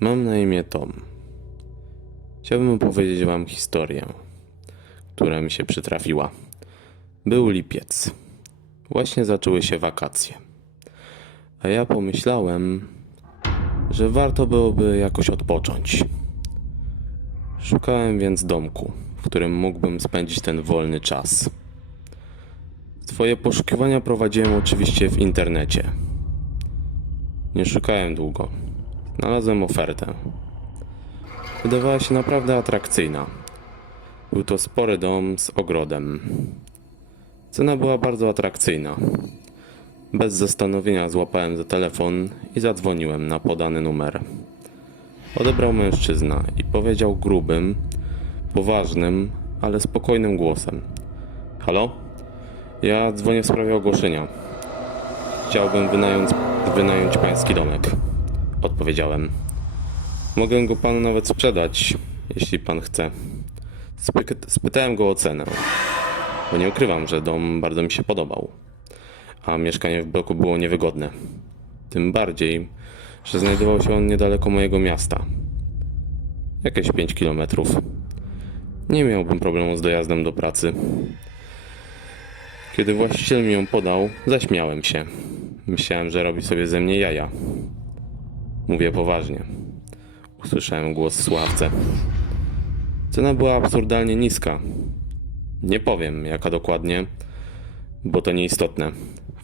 Mam na imię Tom. Chciałbym opowiedzieć Wam historię, która mi się przytrafiła. Był lipiec. Właśnie zaczęły się wakacje. A ja pomyślałem, że warto byłoby jakoś odpocząć. Szukałem więc domku, w którym mógłbym spędzić ten wolny czas. Swoje poszukiwania prowadziłem oczywiście w internecie. Nie szukałem długo. Znalazłem ofertę. Wydawała się naprawdę atrakcyjna. Był to spory dom z ogrodem. Cena była bardzo atrakcyjna. Bez zastanowienia złapałem za telefon i zadzwoniłem na podany numer. Odebrał mężczyzna i powiedział grubym, poważnym, ale spokojnym głosem: Halo? Ja dzwonię w sprawie ogłoszenia. Chciałbym wynająć, wynająć pański domek. Odpowiedziałem. Mogę go panu nawet sprzedać, jeśli pan chce. Spy- spytałem go o cenę, bo nie ukrywam, że dom bardzo mi się podobał, a mieszkanie w bloku było niewygodne. Tym bardziej, że znajdował się on niedaleko mojego miasta. Jakieś 5 kilometrów. Nie miałbym problemu z dojazdem do pracy. Kiedy właściciel mi ją podał, zaśmiałem się. Myślałem, że robi sobie ze mnie jaja. Mówię poważnie. Usłyszałem głos w słuchawce. Cena była absurdalnie niska. Nie powiem jaka dokładnie, bo to nieistotne.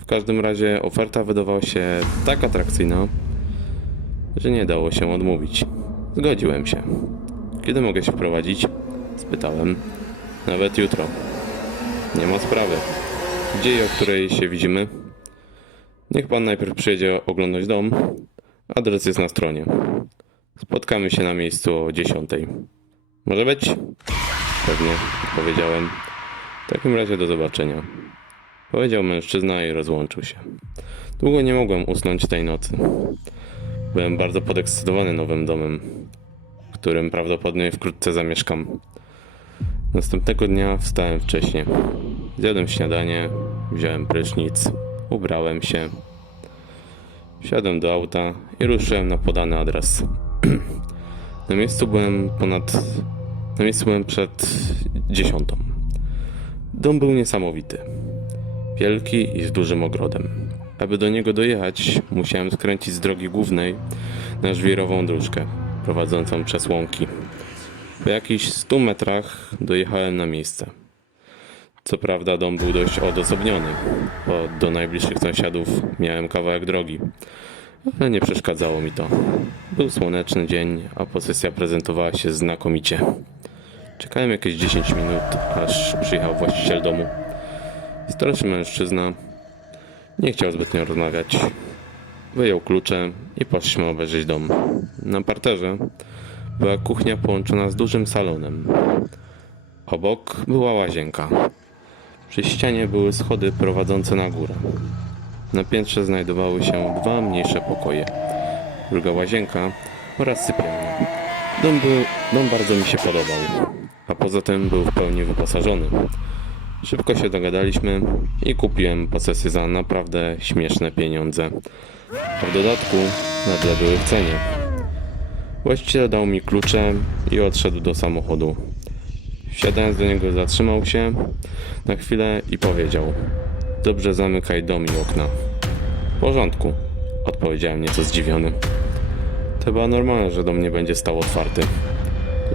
W każdym razie oferta wydawała się tak atrakcyjna, że nie dało się odmówić. Zgodziłem się. Kiedy mogę się wprowadzić? Spytałem. Nawet jutro. Nie ma sprawy. Gdzie i o której się widzimy? Niech pan najpierw przyjedzie oglądać dom, Adres jest na stronie. Spotkamy się na miejscu o 10. Może być? Pewnie, powiedziałem. W takim razie do zobaczenia. Powiedział mężczyzna i rozłączył się. Długo nie mogłem usnąć tej nocy. Byłem bardzo podekscytowany nowym domem, w którym prawdopodobnie wkrótce zamieszkam. Następnego dnia wstałem wcześnie. Zjadłem śniadanie, wziąłem prysznic, ubrałem się, Wsiadłem do auta i ruszyłem na podany adres. na miejscu byłem ponad. Na miejscu byłem przed dziesiątą. Dom był niesamowity. Wielki i z dużym ogrodem. Aby do niego dojechać, musiałem skręcić z drogi głównej na żwirową dróżkę prowadzącą przez łąki. Po jakichś 100 metrach dojechałem na miejsce. Co prawda dom był dość odosobniony, bo do najbliższych sąsiadów miałem kawałek drogi, ale nie przeszkadzało mi to. Był słoneczny dzień, a posesja prezentowała się znakomicie. Czekałem jakieś 10 minut, aż przyjechał właściciel domu. Starszy mężczyzna nie chciał zbytnio rozmawiać. Wyjął klucze i poszliśmy obejrzeć dom. Na parterze była kuchnia połączona z dużym salonem. Obok była łazienka. Przy ścianie były schody prowadzące na górę. Na piętrze znajdowały się dwa mniejsze pokoje, druga łazienka oraz sypialnia. Dom, był, dom bardzo mi się podobał, a poza tym był w pełni wyposażony. Szybko się dogadaliśmy i kupiłem posesję za naprawdę śmieszne pieniądze. A w dodatku nagle były w cenie. Właściciel dał mi klucze i odszedł do samochodu. Wsiadając do niego zatrzymał się na chwilę i powiedział Dobrze zamykaj dom i okna. W porządku, odpowiedziałem nieco zdziwiony. To chyba normalne, że dom nie będzie stał otwarty.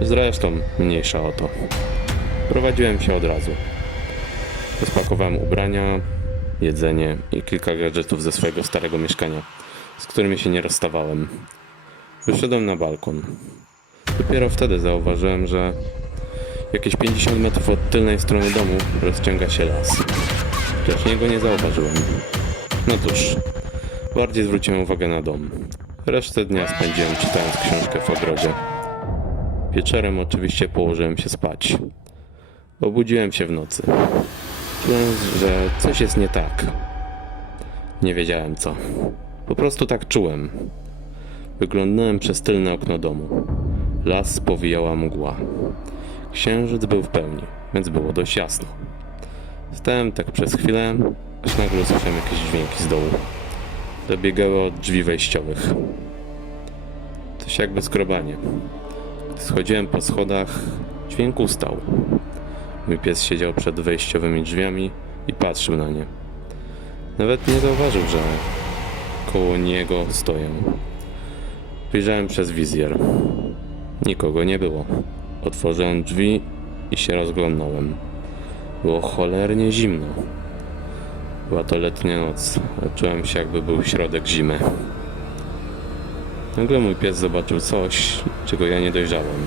Zresztą mniejsza o to. Prowadziłem się od razu. Rozpakowałem ubrania, jedzenie i kilka gadżetów ze swojego starego mieszkania, z którymi się nie rozstawałem. Wyszedłem na balkon. Dopiero wtedy zauważyłem, że Jakieś 50 metrów od tylnej strony domu rozciąga się las. Wcześniej go nie zauważyłem. No cóż, bardziej zwróciłem uwagę na dom. Resztę dnia spędziłem czytając książkę w ogrodzie. Wieczorem oczywiście położyłem się spać. Obudziłem się w nocy. Czułem, że coś jest nie tak. Nie wiedziałem co. Po prostu tak czułem. Wyglądałem przez tylne okno domu. Las powijała mgła. Księżyc był w pełni, więc było dość jasno. Stałem tak przez chwilę, aż nagle usłyszałem jakieś dźwięki z dołu. Dobiegały od drzwi wejściowych. Coś jakby skrobanie. Gdy schodziłem po schodach, dźwięk ustał. Mój pies siedział przed wejściowymi drzwiami i patrzył na nie. Nawet nie zauważył, że koło niego stoję. Wyjrzałem przez wizjer. Nikogo nie było. Otworzyłem drzwi i się rozglądnąłem. Było cholernie zimno. Była to letnia noc, a czułem się jakby był środek zimy. Nagle mój pies zobaczył coś, czego ja nie dojrzałem.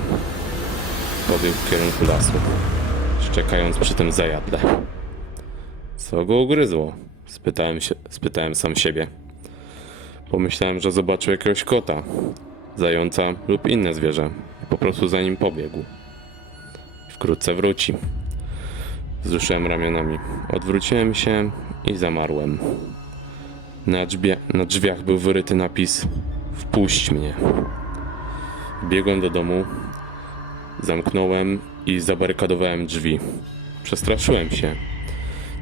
Pobiegł w kierunku lasu, szczekając przy tym zajadle. Co go ugryzło? Spytałem, się, spytałem sam siebie. Pomyślałem, że zobaczył jakiegoś kota, zająca lub inne zwierzę i po prostu za nim pobiegł. Wkrótce wróci. Wzruszyłem ramionami. Odwróciłem się i zamarłem. Na, na drzwiach był wyryty napis Wpuść mnie. Biegłem do domu, zamknąłem i zabarykadowałem drzwi. Przestraszyłem się.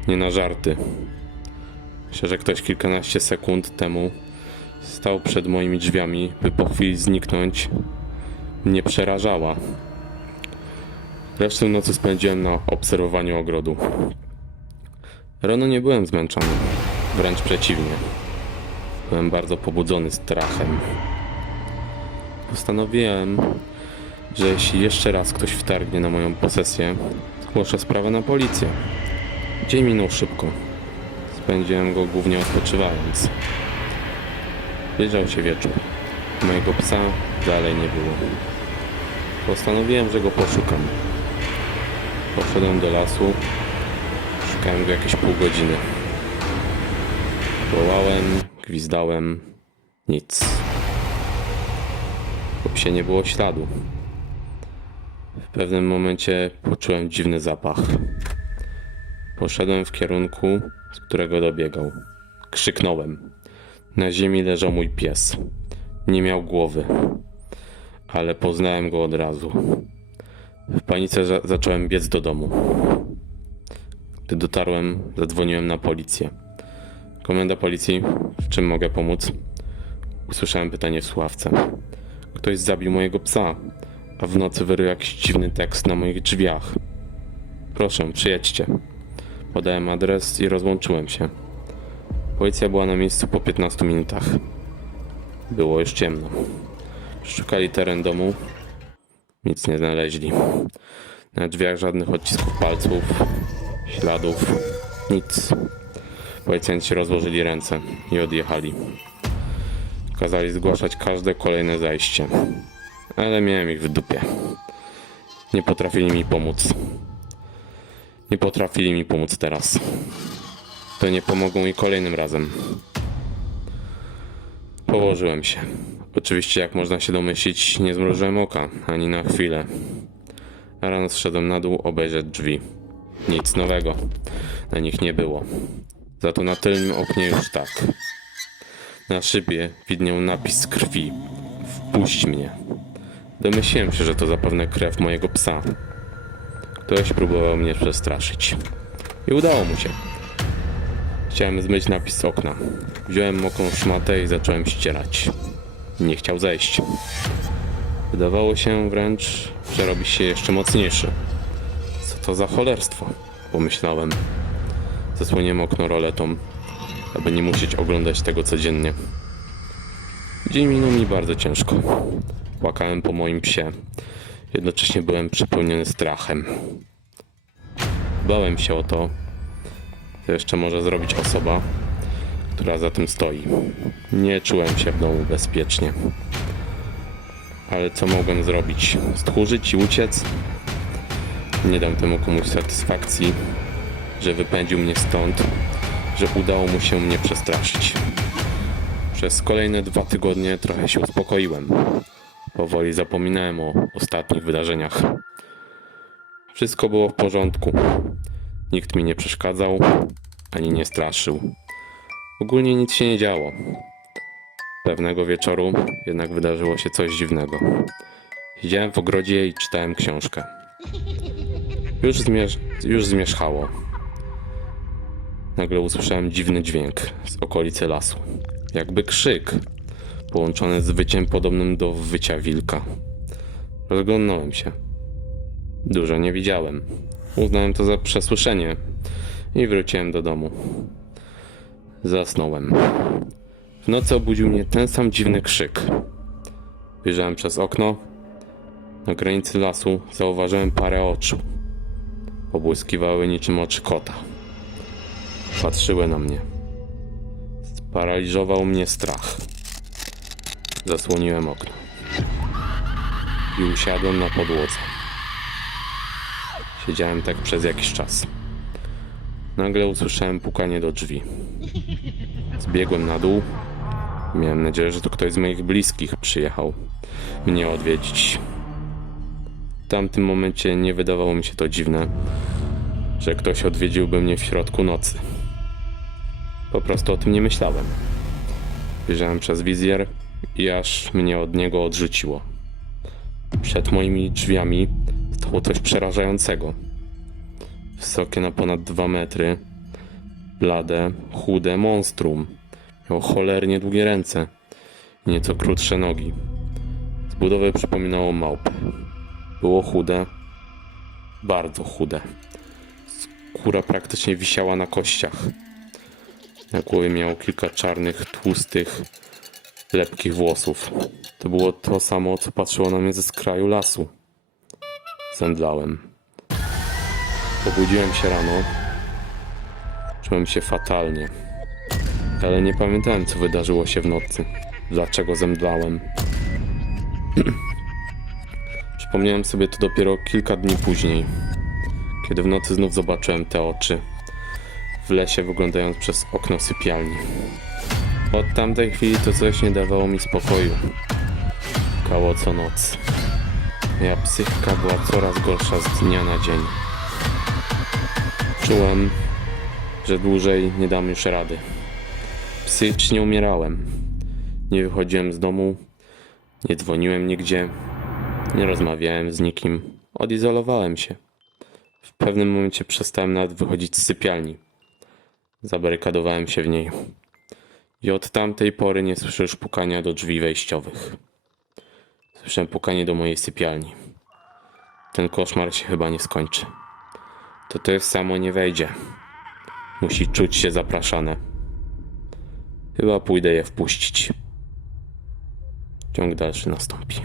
Nie na żarty. Myślę, że ktoś kilkanaście sekund temu stał przed moimi drzwiami, by po chwili zniknąć. Mnie przerażała. Resztę nocy spędziłem na obserwowaniu ogrodu. Rano nie byłem zmęczony, wręcz przeciwnie. Byłem bardzo pobudzony strachem. Postanowiłem, że jeśli jeszcze raz ktoś wtargnie na moją posesję, zgłoszę sprawę na policję. Dzień minął szybko. Spędziłem go głównie odpoczywając. Zbliżał się wieczór. Mojego psa dalej nie było. Postanowiłem, że go poszukam. Poszedłem do lasu. Szukałem go jakieś pół godziny. Wołałem, gwizdałem. Nic. Po psie nie było śladu. W pewnym momencie poczułem dziwny zapach. Poszedłem w kierunku, z którego dobiegał. Krzyknąłem. Na ziemi leżał mój pies. Nie miał głowy, ale poznałem go od razu. W panice za zacząłem biec do domu. Gdy dotarłem, zadzwoniłem na policję. Komenda policji, w czym mogę pomóc? Usłyszałem pytanie w słuchawce. Ktoś zabił mojego psa, a w nocy wyrył jakiś dziwny tekst na moich drzwiach. Proszę, przyjedźcie. Podałem adres i rozłączyłem się. Policja była na miejscu po 15 minutach. Było już ciemno. Przeszukali teren domu. Nic nie znaleźli. Na drzwiach żadnych odcisków palców, śladów, nic. Policjanci rozłożyli ręce i odjechali. Kazali zgłaszać każde kolejne zajście. Ale miałem ich w dupie. Nie potrafili mi pomóc. Nie potrafili mi pomóc teraz. To nie pomogą mi kolejnym razem. Położyłem się. Oczywiście, jak można się domyślić, nie zmrużyłem oka ani na chwilę. Rano zszedłem na dół obejrzeć drzwi. Nic nowego. Na nich nie było. Za to na tylnym oknie już tak. Na szybie widniał napis krwi. Wpuść mnie. Domyśliłem się, że to zapewne krew mojego psa. Ktoś próbował mnie przestraszyć. I udało mu się. Chciałem zmyć napis z okna. Wziąłem mokrą szmatę i zacząłem ścierać. Nie chciał zejść. Wydawało się wręcz, że robi się jeszcze mocniejszy. Co to za cholerstwo? Pomyślałem. Zasłoniłem okno roletą, aby nie musieć oglądać tego codziennie. Dzień minął mi bardzo ciężko. Płakałem po moim psie. Jednocześnie byłem przepełniony strachem. Bałem się o to, co jeszcze może zrobić osoba, która za tym stoi. Nie czułem się w domu bezpiecznie. Ale co mogłem zrobić? Stchórzyć i uciec? Nie dam temu komuś satysfakcji, że wypędził mnie stąd, że udało mu się mnie przestraszyć. Przez kolejne dwa tygodnie trochę się uspokoiłem. Powoli zapominałem o ostatnich wydarzeniach. Wszystko było w porządku. Nikt mi nie przeszkadzał, ani nie straszył. Ogólnie nic się nie działo. Pewnego wieczoru jednak wydarzyło się coś dziwnego. Siedziałem w ogrodzie i czytałem książkę. Już, zmierz- już zmierzchało. Nagle usłyszałem dziwny dźwięk z okolicy lasu. Jakby krzyk, połączony z wyciem podobnym do wycia wilka. Rozglądnąłem się. Dużo nie widziałem. Uznałem to za przesłyszenie i wróciłem do domu. Zasnąłem. W nocy obudził mnie ten sam dziwny krzyk. Wyjrzałem przez okno. Na granicy lasu zauważyłem parę oczu. Pobłyskiwały niczym oczy kota. Patrzyły na mnie. Sparaliżował mnie strach. Zasłoniłem okno. I usiadłem na podłodze. Siedziałem tak przez jakiś czas. Nagle usłyszałem pukanie do drzwi. Zbiegłem na dół. Miałem nadzieję, że to ktoś z moich bliskich przyjechał mnie odwiedzić. W tamtym momencie nie wydawało mi się to dziwne, że ktoś odwiedziłby mnie w środku nocy. Po prostu o tym nie myślałem. Wyjrzałem przez wizjer i aż mnie od niego odrzuciło. Przed moimi drzwiami stało coś przerażającego. Wysokie na ponad dwa metry, blade, chude monstrum. Miało cholernie długie ręce i nieco krótsze nogi. Z budowy przypominało małpę. Było chude, bardzo chude. Skóra praktycznie wisiała na kościach. Na głowie miał kilka czarnych, tłustych, lepkich włosów. To było to samo, co patrzyło na mnie ze skraju lasu. Zemdlałem. Obudziłem się rano. Czułem się fatalnie. Ale nie pamiętałem, co wydarzyło się w nocy. Dlaczego zemdlałem. Przypomniałem sobie to dopiero kilka dni później, kiedy w nocy znów zobaczyłem te oczy w lesie wyglądając przez okno sypialni. Od tamtej chwili to coś nie dawało mi spokoju. Kało co noc. Moja psychika była coraz gorsza z dnia na dzień. Czułem, że dłużej nie dam już rady. Psychicznie umierałem. Nie wychodziłem z domu, nie dzwoniłem nigdzie, nie rozmawiałem z nikim. Odizolowałem się. W pewnym momencie przestałem nawet wychodzić z sypialni. Zabarykadowałem się w niej. I od tamtej pory nie słyszę już pukania do drzwi wejściowych. Słyszę pukanie do mojej sypialni. Ten koszmar się chyba nie skończy. To to samo nie wejdzie. Musi czuć się zapraszane. Chyba pójdę je wpuścić. Ciąg dalszy nastąpi.